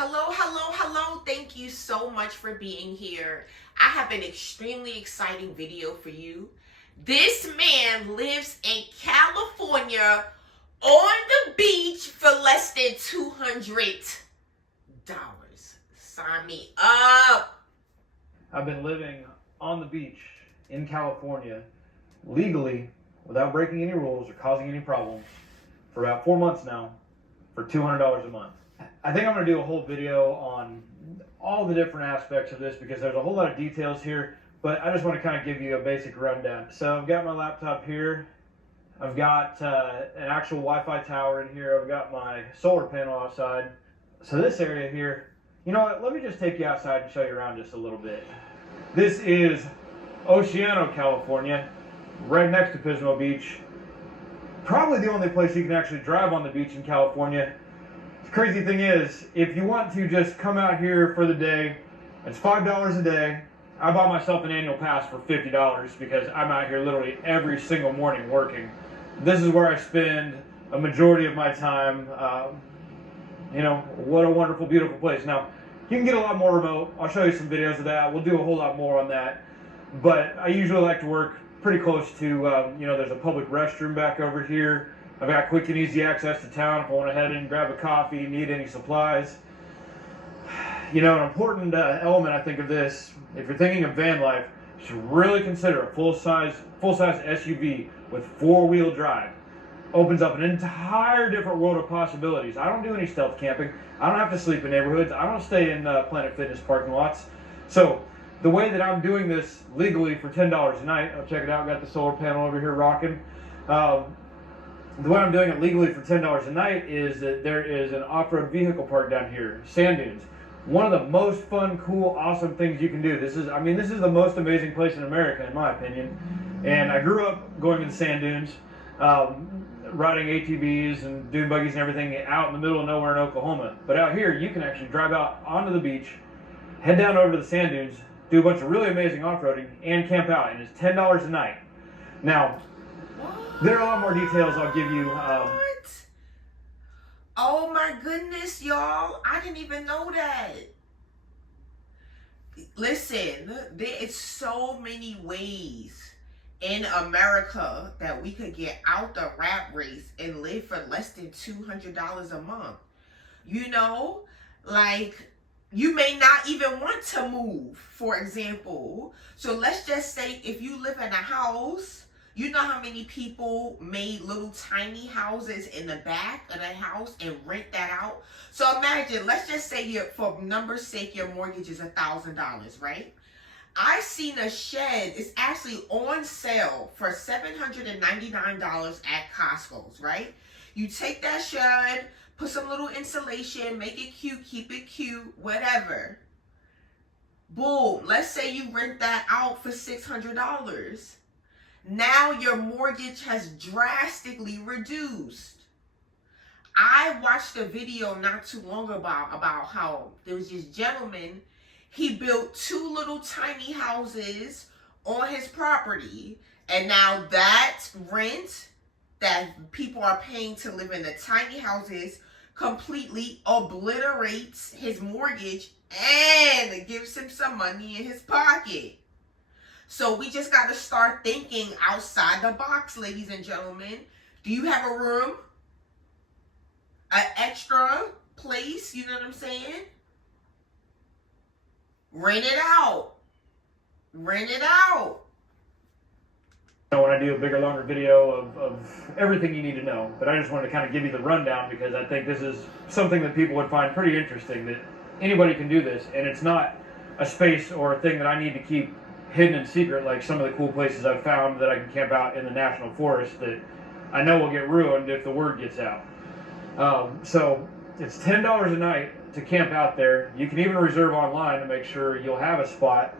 Hello, hello, hello. Thank you so much for being here. I have an extremely exciting video for you. This man lives in California on the beach for less than $200. Sign me up. I've been living on the beach in California legally without breaking any rules or causing any problems for about 4 months now for $200 a month. I think I'm going to do a whole video on all the different aspects of this because there's a whole lot of details here, but I just want to kind of give you a basic rundown. So I've got my laptop here. I've got an actual Wi-Fi tower in here. I've got my solar panel outside. So this area here, you know what, let me just take you outside and show you around just a little bit. This is Oceano, California, right next to Pismo Beach. Probably the only place you can actually drive on the beach in California. The crazy thing is, if you want to just come out here for the day, it's $5 a day. I bought myself an annual pass for $50 because I'm out here literally every single morning working. This is where I spend a majority of my time. What a wonderful, beautiful place. Now, you can get a lot more remote. I'll show you some videos of that. We'll do a whole lot more on that. But I usually like to work pretty close to, there's a public restroom back over here. I've got quick and easy access to town if I want to head in and grab a coffee, need any supplies. An important element I think of this, if you're thinking of van life, you should really consider a full-size SUV with four-wheel drive. Opens up an entire different world of possibilities. I don't do any stealth camping. I don't have to sleep in neighborhoods. I don't stay in Planet Fitness parking lots. So the way that I'm doing this legally for $10 a night, I'll check it out, got the solar panel over here rocking. The way I'm doing it legally for $10 a night is that there is an off-road vehicle park down here, sand dunes. One of the most fun, cool, awesome things you can do. This is the most amazing place in America, in my opinion. And I grew up going to the sand dunes, riding ATVs and dune buggies and everything out in the middle of nowhere in Oklahoma. But out here, you can actually drive out onto the beach, head down over to the sand dunes, do a bunch of really amazing off-roading, and camp out. And it's $10 a night. Now, there are a lot more details I'll give you. What? Oh my goodness, y'all. I didn't even know that. Listen, there is so many ways in America that we could get out the rat race and live for less than $200 a month. You may not even want to move, for example. So let's just say if you live in a house, you know how many people made little tiny houses in the back of the house and rent that out? So imagine, let's just say for number's sake, your mortgage is $1,000, right? I seen a shed, it's actually on sale for $799 at Costco's, right? You take that shed, put some little insulation, make it cute, keep it cute, whatever. Boom, let's say you rent that out for $600. Now your mortgage has drastically reduced. I watched a video not too long about how there was this gentleman, he built two little tiny houses on his property, and now that rent that people are paying to live in the tiny houses completely obliterates his mortgage and gives him some money in his pocket. So we just got to start thinking outside the box, ladies and gentlemen. Do you have a room? An extra place? You know what I'm saying? Rent it out. Rent it out. When I do a bigger, longer video of everything you need to know. But I just wanted to kind of give you the rundown because I think this is something that people would find pretty interesting, that anybody can do this. And it's not a space or a thing that I need to keep hidden and secret like some of the cool places I've found that I can camp out in the national forest that I know will get ruined if the word gets out. So it's $10 a night to camp out there. You can even reserve online to make sure you'll have a spot.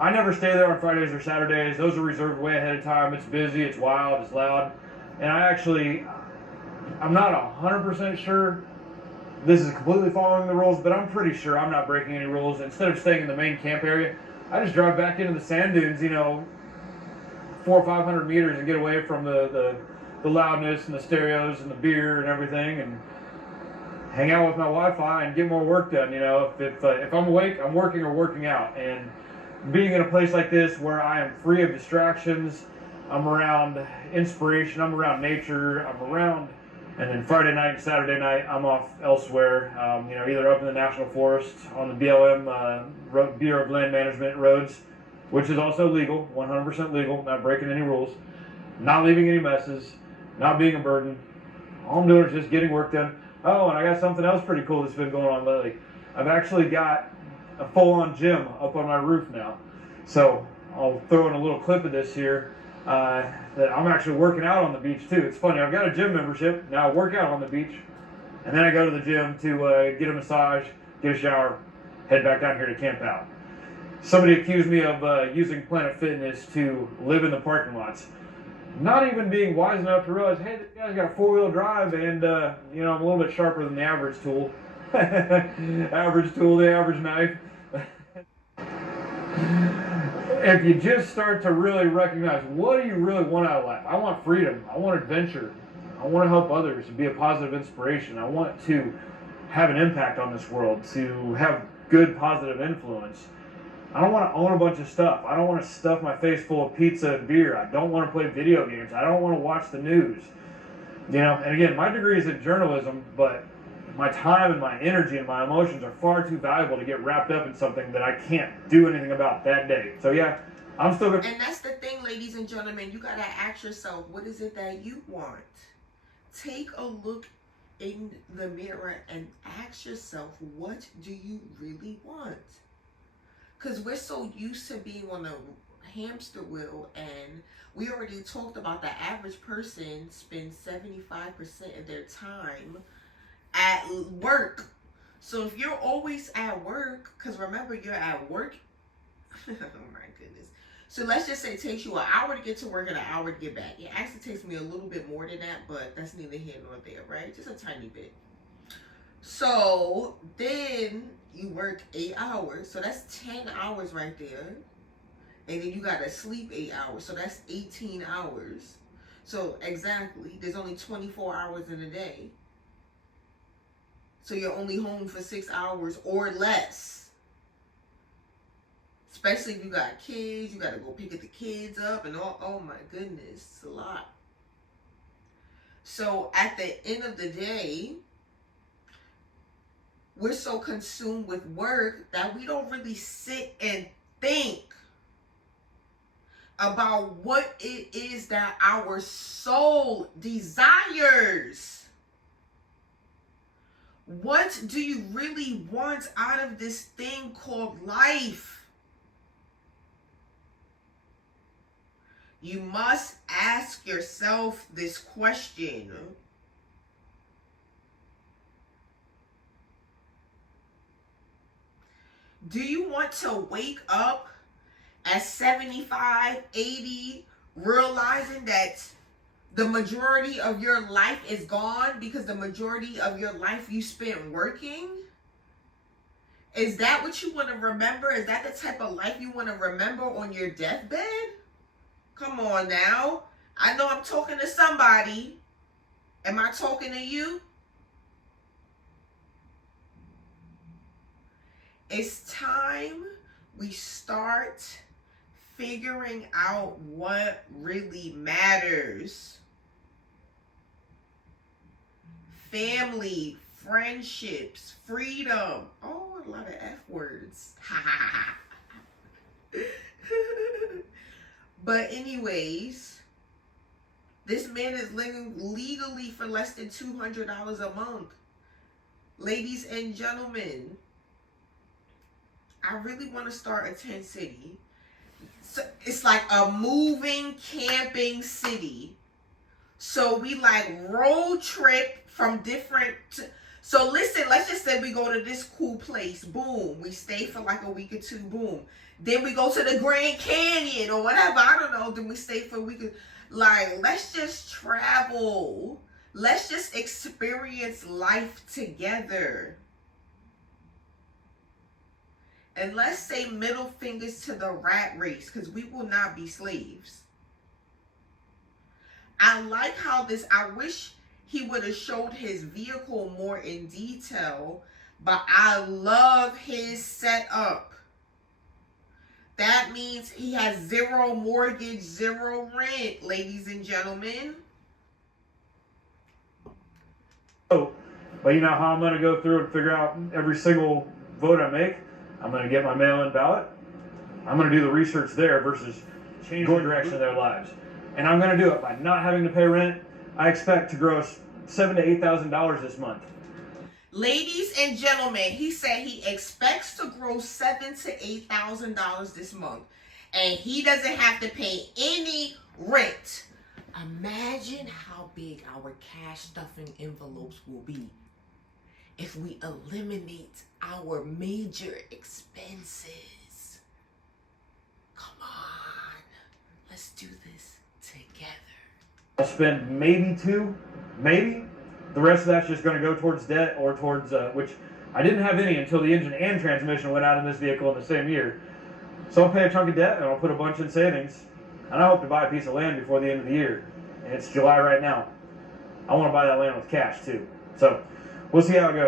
I never stay there on Fridays or Saturdays. Those are reserved way ahead of time. It's busy, it's wild, it's loud. And I'm not 100% sure this is completely following the rules, but I'm pretty sure I'm not breaking any rules. Instead of staying in the main camp area, I just drive back into the sand dunes, 400 or 500 meters and get away from the loudness and the stereos and the beer and everything, and hang out with my Wi-Fi and get more work done. You know, if I'm awake, I'm working or working out. And being in a place like this where I am free of distractions, I'm around inspiration, I'm around nature, I'm around, and then Friday night and Saturday night, I'm off elsewhere, you know, either up in the National Forest on the BLM, Bureau of Land Management roads, which is also legal, 100% legal, not breaking any rules, not leaving any messes, not being a burden. All I'm doing is just getting work done. Oh, and I got something else pretty cool that's been going on lately. I've actually got a full-on gym up on my roof now. So I'll throw in a little clip of this here. That I'm actually working out on the beach too. It's funny, I've got a gym membership, now I work out on the beach, and then I go to the gym to get a massage, get a shower, head back down here to camp out. Somebody accused me of using Planet Fitness to live in the parking lots. Not even being wise enough to realize, hey, this guy's got 4-wheel drive, and you know, I'm a little bit sharper than the average tool. Average tool, the average knife. If you just start to really recognize, what do you really want out of life? I want freedom. I want adventure. I want to help others and be a positive inspiration. I want to have an impact on this world, to have good positive influence. I don't want to own a bunch of stuff. I don't want to stuff my face full of pizza and beer. I don't want to play video games. I don't want to watch the news. You know, and again, my degree is in journalism, but my time and my energy and my emotions are far too valuable to get wrapped up in something that I can't do anything about that day. So yeah, I'm still gonna. And that's the thing, ladies and gentlemen, you gotta ask yourself, what is it that you want? Take a look in the mirror and ask yourself, what do you really want? Because we're so used to being on a hamster wheel, and we already talked about the average person spends 75% of their time at work. So if you're always at work, because remember, you're at work. Oh my goodness. So let's just say it takes you an hour to get to work and an hour to get back. It actually takes me a little bit more than that, but that's neither here nor there, right? Just a tiny bit. So then you work 8 hours. So that's 10 hours right there. And then you got to sleep 8 hours. So that's 18 hours. So exactly, there's only 24 hours in a day. So you're only home for 6 hours or less. Especially if you got kids, you got to go pick the kids up and all. Oh my goodness, it's a lot. So at the end of the day, we're so consumed with work that we don't really sit and think about what it is that our soul desires. What do you really want out of this thing called life? You must ask yourself this question. Do you want to wake up at 75, 80, realizing that the majority of your life is gone because the majority of your life you spent working? Is that what you want to remember? Is that the type of life you want to remember on your deathbed? Come on now. I know I'm talking to somebody. Am I talking to you? It's time we start figuring out what really matters. Family, friendships, freedom. Oh, a lot of F words. But anyways, this man is living legally for less than $200 a month. Ladies and gentlemen, I really want to start a tent city. So it's like a moving, camping city. So we like road trip from different. So listen, let's just say we go to this cool place. Boom. We stay for like a week or two. Boom. Then we go to the Grand Canyon or whatever. I don't know. Then we stay for a week. Like, let's just travel. Let's just experience life together. And let's say middle fingers to the rat race, because we will not be slaves. I like how this, I wish he would have showed his vehicle more in detail, but I love his setup. That means he has 0 mortgage, 0 rent, ladies and gentlemen. Oh, but you know how I'm going to go through and figure out every single vote I make? I'm going to get my mail-in ballot. I'm going to do the research there versus change the direction of their lives. And I'm going to do it by not having to pay rent. I expect to gross $7,000 to $8,000 this month. Ladies and gentlemen, he said he expects to gross $7,000 to $8,000 this month, and he doesn't have to pay any rent. Imagine how big our cash stuffing envelopes will be if we eliminate our major expenses. Come on, let's do this together. I'll spend maybe 2, maybe. The rest of that's just going to go towards debt or towards, which I didn't have any until the engine and transmission went out in this vehicle in the same year. So I'll pay a chunk of debt and I'll put a bunch in savings. And I hope to buy a piece of land before the end of the year. And it's July right now. I want to buy that land with cash too. So we'll see how it goes.